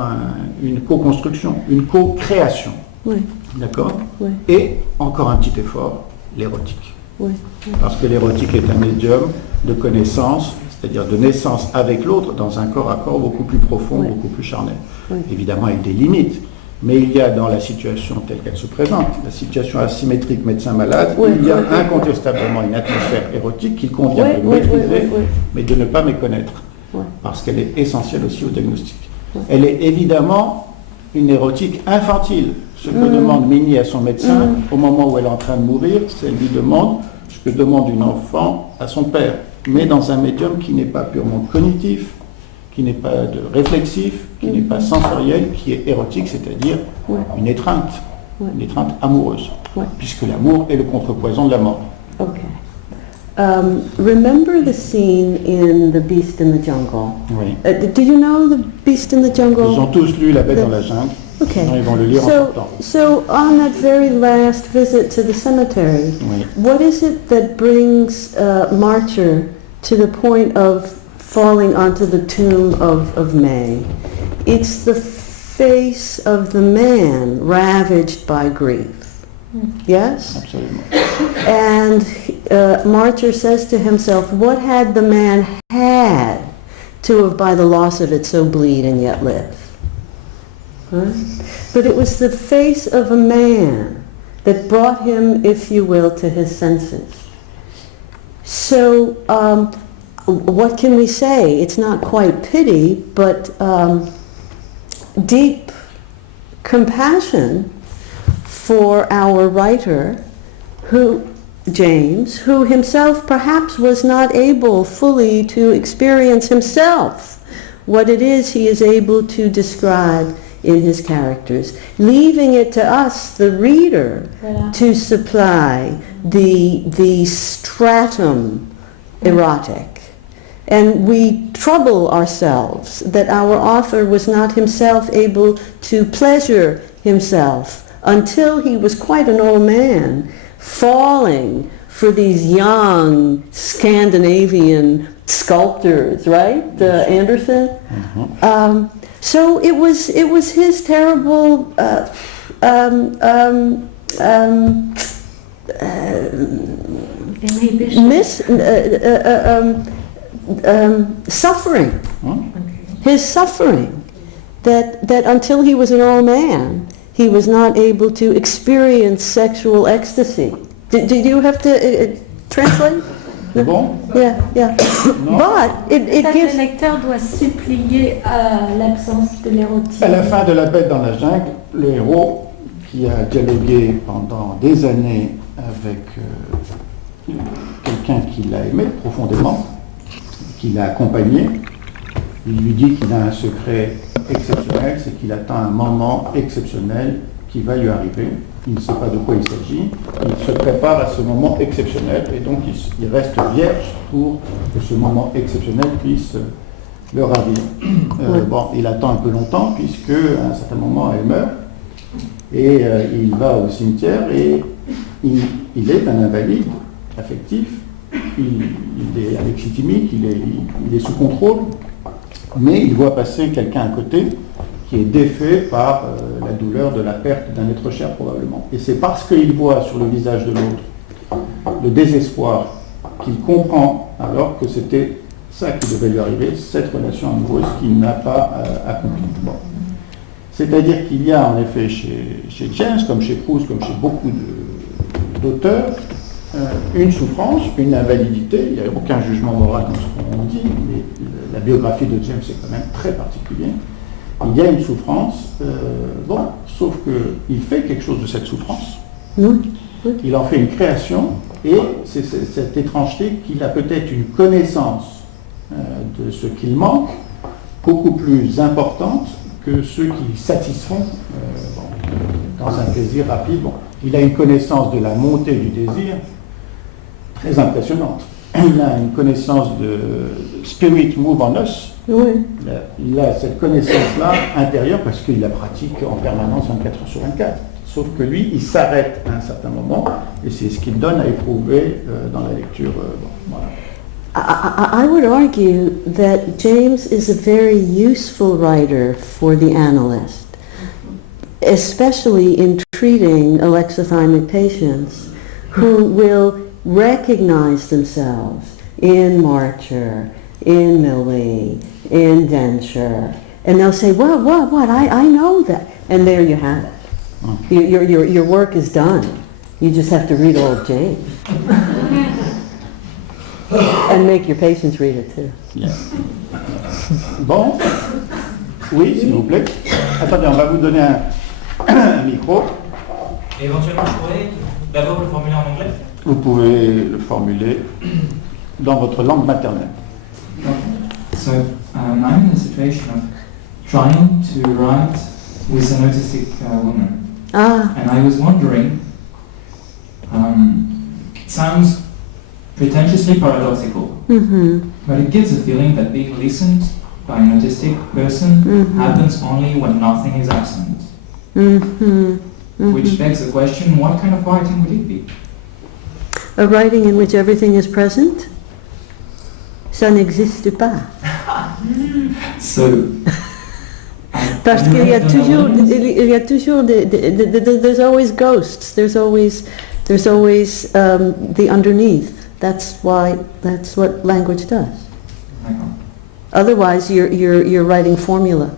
une co-construction, une co-création. D'accord? Et encore un petit effort, l'érotique. Parce que l'érotique est un médium de connaissance, c'est-à-dire de naissance avec l'autre dans un corps à corps beaucoup plus profond, beaucoup plus charnel. Évidemment avec des limites, Mais il y a dans la situation telle qu'elle se présente, la situation asymétrique médecin-malade, il y a incontestablement une atmosphère érotique qu'il convient de maîtriser, mais de ne pas méconnaître, parce qu'elle est essentielle aussi au diagnostic. Elle est évidemment une érotique infantile. Ce que demande Minnie à son médecin au moment où elle est en train de mourir, c'est elle lui demande ce que demande une enfant à son père, mais dans un médium qui n'est pas purement cognitif, qui n'est pas réflexif, qui n'est pas sensoriel, qui est érotique, c'est-à-dire une étreinte amoureuse, puisque l'amour est le contrepoison de la mort. Okay. Remember the scene in The Beast in the Jungle? Oui. Do you know The Beast in the Jungle? Ils ont tous lu La Bête dans la jungle. Okay. Ils vont le lire en sortant. So on that very last visit to the cemetery, what is it that brings Marcher to the point of falling onto the tomb of May? It's the face of the man ravaged by grief. Yes? Absolument. And Marcher says to himself, what had the man had to have by the loss of it so bleed and yet live? Huh? But it was the face of a man that brought him, if you will, to his senses. So what can we say? It's not quite pity, but deep compassion for our writer, James, who himself perhaps was not able fully to experience himself what it is he is able to describe in his characters, leaving it to us, the reader, to supply the stratum erotic. And we trouble ourselves that our author was not himself able to pleasure himself until he was quite an old man, falling for these young Scandinavian sculptors, right? Anderson. So it was his terrible suffering. His suffering that until he was an old man, he was not able to experience sexual ecstasy. Did you have to translate? Bon. Yeah. But it gives... Le lecteur doit supplier l'absence de l'érotisme. À la fin de La Bête dans la jungle, le héros, qui a dialogué pendant des années avec quelqu'un qui l'a aimé profondément, qui l'a accompagné, il lui dit qu'il a un secret exceptionnel, c'est qu'il attend un moment exceptionnel qui va lui arriver. Il ne sait pas de quoi il s'agit. Il se prépare à ce moment exceptionnel et donc il reste vierge pour que ce moment exceptionnel puisse le ravir. Il attend un peu longtemps puisque à un certain moment elle meurt et il va au cimetière et il est un invalide affectif. Il est alexithymique, il est sous contrôle, mais il voit passer quelqu'un à côté qui est défait par la douleur de la perte d'un être cher probablement. Et c'est parce qu'il voit sur le visage de l'autre le désespoir qu'il comprend alors que c'était ça qui devait lui arriver, cette relation amoureuse qu'il n'a pas accomplie. Bon. C'est-à-dire qu'il y a en effet chez James, comme chez Proust, comme chez beaucoup d'auteurs, une souffrance, une invalidité. Il n'y a aucun jugement moral dans ce qu'on dit, mais la biographie de James est quand même très particulière. Il y a une souffrance, sauf qu'il fait quelque chose de cette souffrance. Il en fait une création, et c'est cette étrangeté qu'il a peut-être une connaissance de ce qu'il manque, beaucoup plus importante que ceux qui satisfont dans un plaisir rapide. Bon, il a une connaissance de la montée du désir très impressionnante. Il a une connaissance de spirit move on us. Il a cette connaissance-là intérieure parce qu'il la pratique en permanence 24 heures sur 24. Sauf que lui, il s'arrête à un certain moment et c'est ce qu'il donne à éprouver dans la lecture. Voilà. I would argue that James is a very useful writer for the analyst, especially in treating alexithymic patients who will recognize themselves in Marcher, in Millie, in Densher, and they'll say, what, I know that. And there you have it. Your work is done. You just have to read old James. And make your patients read it too. Bien. Bon. Oui, s'il vous plaît. Attendez, on va vous donner un micro. Éventuellement, je pourrais d'abord le formuler en anglais. Vous pouvez le formuler dans votre langue maternelle. So I'm in a situation of trying to write with an autistic woman, Ah, and I was wondering. It sounds pretentiously paradoxical, but it gives a feeling that being listened by an autistic person happens only when nothing is absent. Which begs the question: what kind of writing would it be? a writing in which everything is present? Ça n'existe pas. So. Parce qu'il y a toujours, there's always ghosts. There's always the underneath. That's what language does. D'accord. Otherwise, you're writing formula,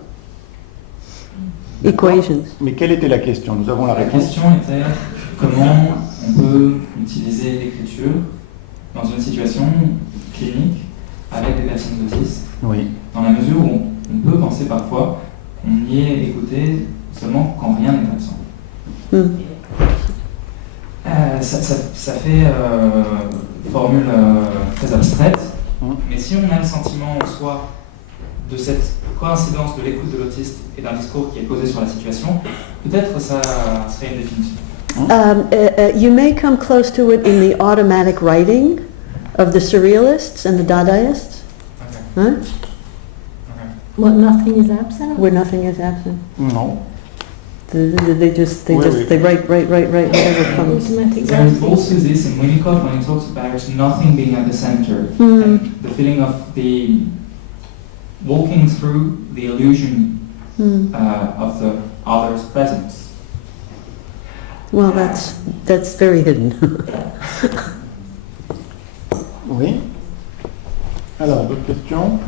equations. Mais quelle était la question? Nous avons la La réponse. question était comment on peut utiliser l'écriture dans une situation clinique avec des personnes autistes, Oui. dans la mesure où on peut penser parfois qu'on y est écouté seulement quand rien n'est absent. Ça fait formule très abstraite, mais si on a le sentiment en soi de cette coïncidence de l'écoute de l'autiste et d'un discours qui est posé sur la situation, peut-être ça serait une définition. You may come close to it in the automatic writing of the surrealists and the Dadaists, Okay. huh? Okay. What, nothing is absent? Where nothing is absent. Non. They write whatever comes. Automatic There is writing. also this in Winnicott when he talks about nothing being at the center, and the feeling of the walking through the illusion of the other's presence. Well, that's very hidden. Oui. Alors, d'autres questions?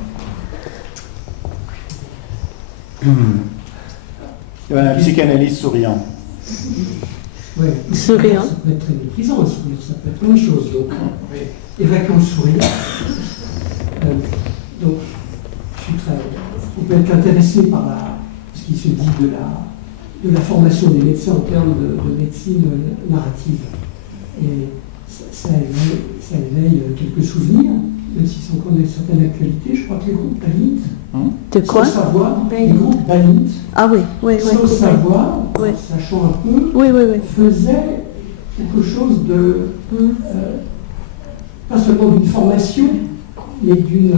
Il y a un psychanalyste souriant. Ouais. Souriant. Ça peut être très méprisant, un sourire, ça peut être plein de choses. Donc, évacuons le sourire. Donc, on peut être intéressé par ce qui se dit de la formation des médecins en termes de médecine narrative. Et ça éveille quelques souvenirs, même s'ils sont encore d'une certaine actualité. Je crois que les groupes Balint, De quoi? sans savoir, les groupes Balint, Ah oui, oui. sans savoir, Oui. sachant un peu, Oui. faisait quelque chose de, pas seulement d'une formation, mais d'une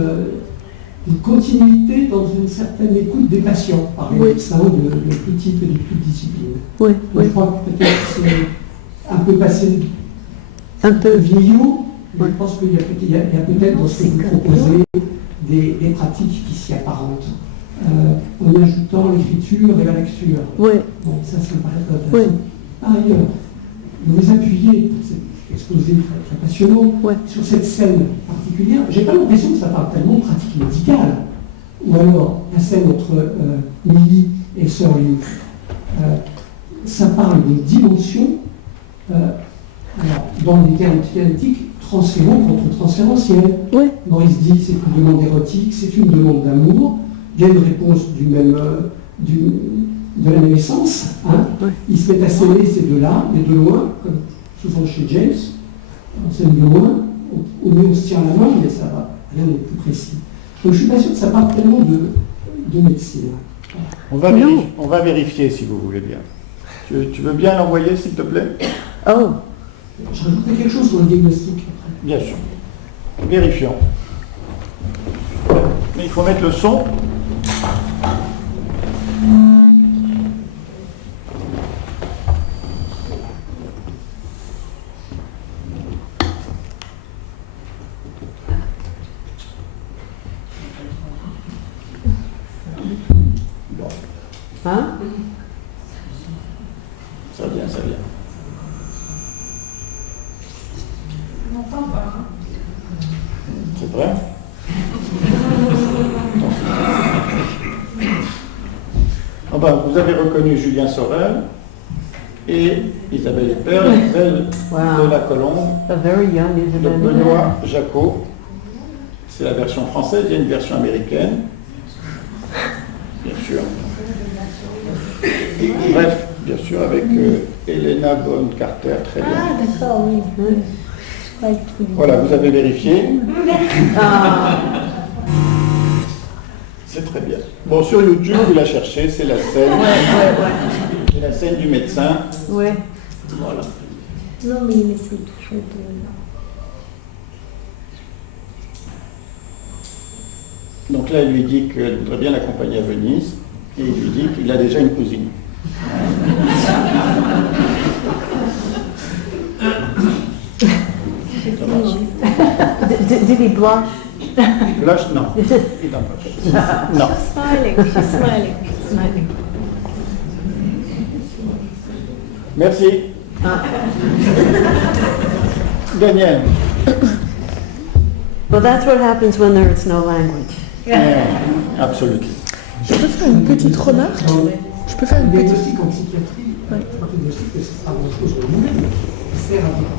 continuité dans une certaine écoute des patients, par les Oui. médecins de tout type et de toute discipline. Oui, Donc, oui. je crois que peut-être c'est un peu passé Un peu. vieillot, mais Oui. je pense qu'il y a peut-être dans ce que vous proposez des pratiques qui s'y apparentent, en ajoutant l'écriture et la lecture. Oui. Bon, ça me paraît très Oui. intéressant. Par ailleurs, vous vous appuyez, c'est exposé très, très passionnant, Ouais. sur cette scène particulière. J'ai pas l'impression que ça parle tellement de pratique médicale. Ou alors, la scène entre Millie et Sir Luke. Ça parle d'une dimension, alors, dans les termes psychanalytiques, transférente contre transférentielle. Oui. Maurice dit c'est une demande érotique, c'est une demande d'amour. Il y a une réponse de la même essence. Hein. Ouais. Il se met à s'aimer ces deux-là, mais de loin, comme souvent chez James. On s'aime de loin, au mieux on se tient la main, mais ça va, rien de plus précis. Donc je suis pas sûr que ça parle tellement de médecine. On va vérifier si vous voulez bien. Tu veux bien l'envoyer s'il te plaît? Oh. Je rajouterai quelque chose sur le diagnostic. Bien sûr. Vérifions. Mais il faut mettre le son. Hein? Ça vient. C'est vrai? Enfin, vous avez reconnu Julien Sorel et Isabelle Huppert, Isabelle Wow. de la Colombe, A very young de Isabelle. Benoît Jacot. C'est la version française, il y a une version américaine, bien sûr. Bref, bien sûr, avec Helena Bonham Carter, très bien. Ah, d'accord, oui. Je croyais que- Voilà, vous avez vérifié. Ah, C'est très bien. Bon, sur YouTube, vous la cherchez, c'est la scène. C'est la scène du médecin. ouais. Voilà. Non, mais il essaie toujours de... Donc là, il lui dit qu'elle voudrait bien l'accompagner à Venise. Et il lui dit qu'il a déjà une cousine. Did he blush? Blush, non. Il n'en pas. Non. Smiling, she's smiling, she's smiling. Merci. Daniel. Well, that's what happens when there is no language. Absolument. Je peux faire une petite remarque Je peux faire une Le petite... diagnostic en psychiatrie, un diagnostic, c'est pas grand-chose au monde, mais sert à définir.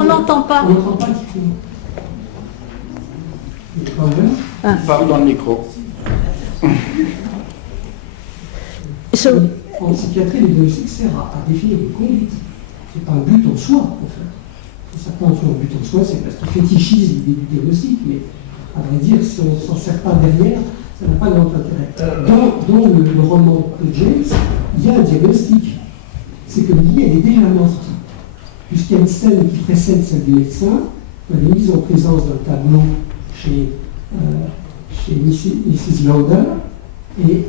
On n'entend pas. On n'entend pas qui crie. Il est quand même. Parle dans le micro. So, En psychiatrie, le diagnostic sert à définir une conduite. C'est pas un but en soi, en fait. Si certains en font un but en soi, c'est parce qu'ils fétichisent l'idée du diagnostic, mais à vrai dire, si on ne s'en sert pas derrière, ça n'a pas grand intérêt. Dans le roman de James, il y a un diagnostic. C'est que Lily, elle est déjà morte. Puisqu'il y a une scène qui précède celle du médecin, elle est mise en présence d'un tableau chez Mrs. Lauder, et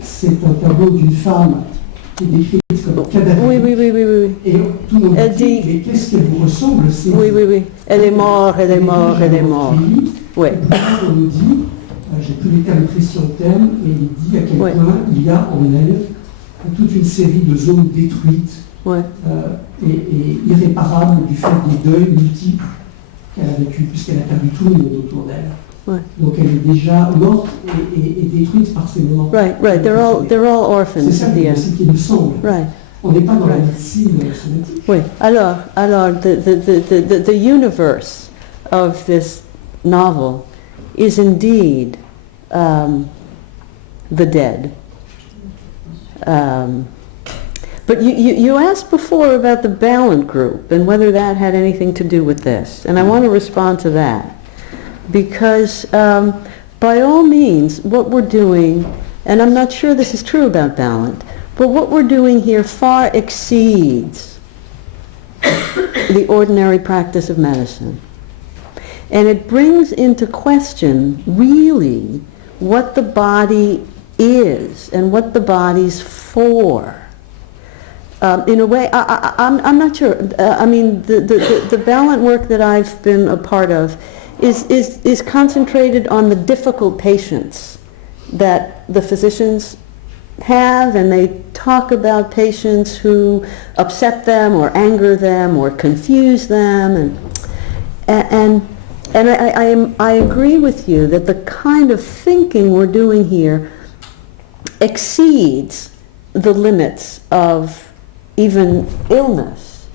c'est un tableau d'une femme qui est décrite comme cadavérique. oui. Et tout le monde Elle dit, dit- mais qu'est-ce qu'elle vous ressemble c'est Oui. Elle est morte, elle est morte. Ouais. On nous dit, j'ai plus les termes précis en termes, et il dit à quel Ouais. point il y a en elle toute une série de zones détruites Ouais. et irréparables du fait des deuils multiples qu'elle a vécu, puisqu'elle a perdu tout le monde autour d'elle. Ouais. Donc elle est déjà morte et détruite par ces morts. Right. They're all C'est orphans ça at the end. qui nous semble. Right. On n'est pas dans la Right. médecine somatique. Oui. Alors, the universe of this novel is indeed the dead. But you asked before about the Ballant group and whether that had anything to do with this, and I want to respond to that because by all means, what we're doing, and I'm not sure this is true about Ballant, but what we're doing here far exceeds the ordinary practice of medicine. And it brings into question really what the body is and what the body's for. In a way, I'm not sure. I mean, the Ballant work that I've been a part of is concentrated on the difficult patients that the physicians have, and they talk about patients who upset them or anger them or confuse them, and I agree with you that the kind of thinking we're doing here exceeds the limits of even illness.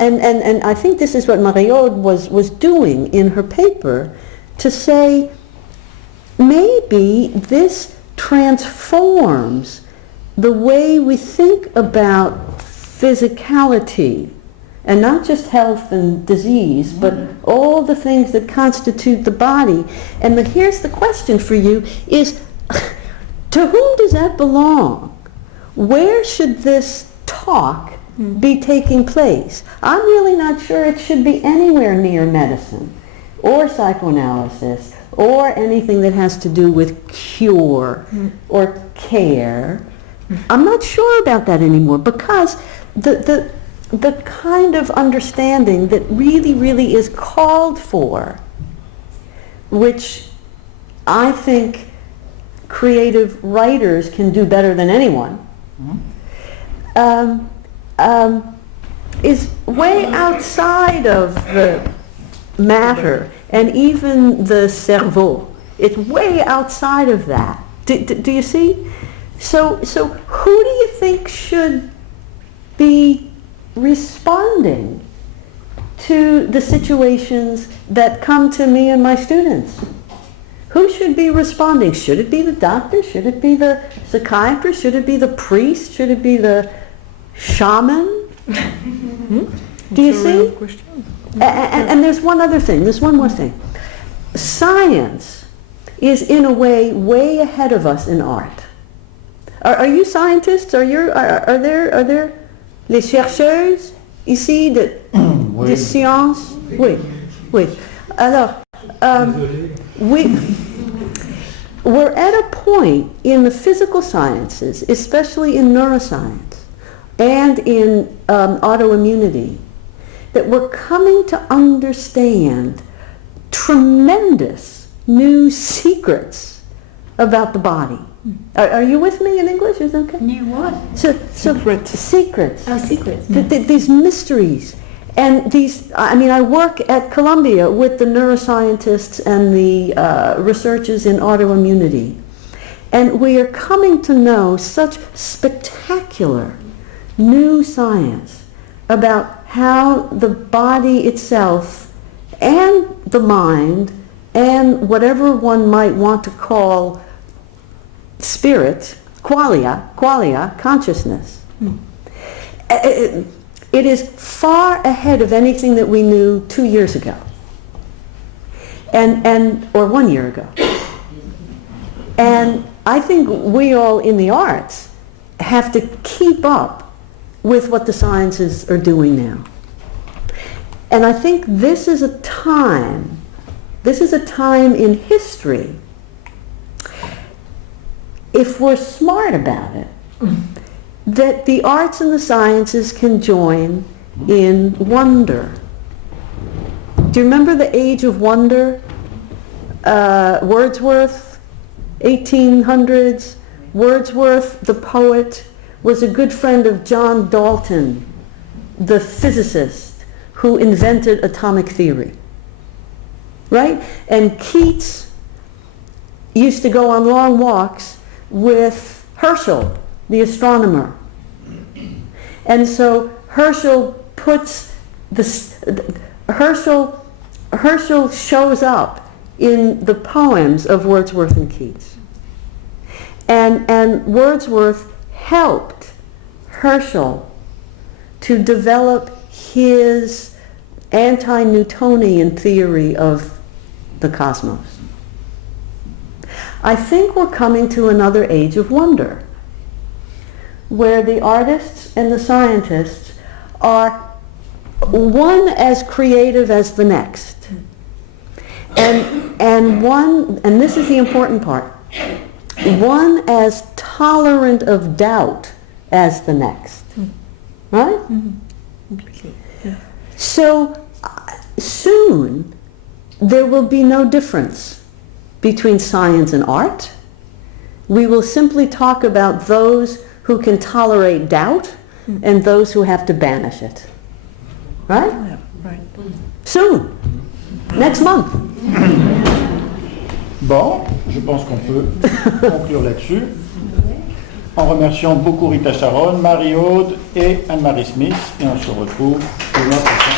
And I think this is what Marie-Aude was doing in her paper, to say maybe this transforms the way we think about physicality, and not just health and disease, but all the things that constitute the body. And here's the question for you is, to whom does that belong? Where should this talk be taking place? I'm really not sure it should be anywhere near medicine or psychoanalysis or anything that has to do with cure or care. I'm not sure about that anymore, because the kind of understanding that really is called for, which I think creative writers can do better than anyone, is way outside of the matter and even the cerveau. It's way outside of that. Do you see? So who do you think should be responding to the situations that come to me and my students? Who should be responding? Should it be the doctor? Should it be the psychiatrist? Should it be the priest? Should it be the shaman? Do you see? And there's one other thing. There's one more thing. Science is in a way ahead of us in art. Are you scientists? Are there les chercheuses ici de sciences? Oui. Alors, we're at a point in the physical sciences, especially in neuroscience and in autoimmunity, that we're coming to understand tremendous new secrets about the body. Are you with me in English? Is that okay? New what? Secrets. Oh, secrets. These mysteries. And these, I work at Columbia with the neuroscientists and the researchers in autoimmunity. And we are coming to know such spectacular new science about how the body itself and the mind and whatever one might want to call spirit, qualia, consciousness. It is far ahead of anything that we knew 2 years ago, or 1 year ago. And I think we all in the arts have to keep up with what the sciences are doing now. And I think this is a time in history, if we're smart about it, that the arts and the sciences can join in wonder. Do you remember the Age of Wonder? Wordsworth, 1800s. Wordsworth, the poet, was a good friend of John Dalton, the physicist who invented atomic theory. Right? And Keats used to go on long walks with Herschel, the astronomer. And so Herschel shows up in the poems of Wordsworth and Keats. And Wordsworth helped Herschel to develop his anti-Newtonian theory of the cosmos. I think we're coming to another age of wonder, where the artists and the scientists are one as creative as the next. And this is the important part, one as tolerant of doubt as the next. Right? So soon there will be no difference between science and art. We will simply talk about those who can tolerate doubt and those who have to banish it. Right? Right. Soon. Next month. Bon, je pense qu'on peut conclure là-dessus. En remerciant beaucoup Rita Sharon, Marie-Aude et Anne-Marie Smith. Et on se retrouve le mois prochain.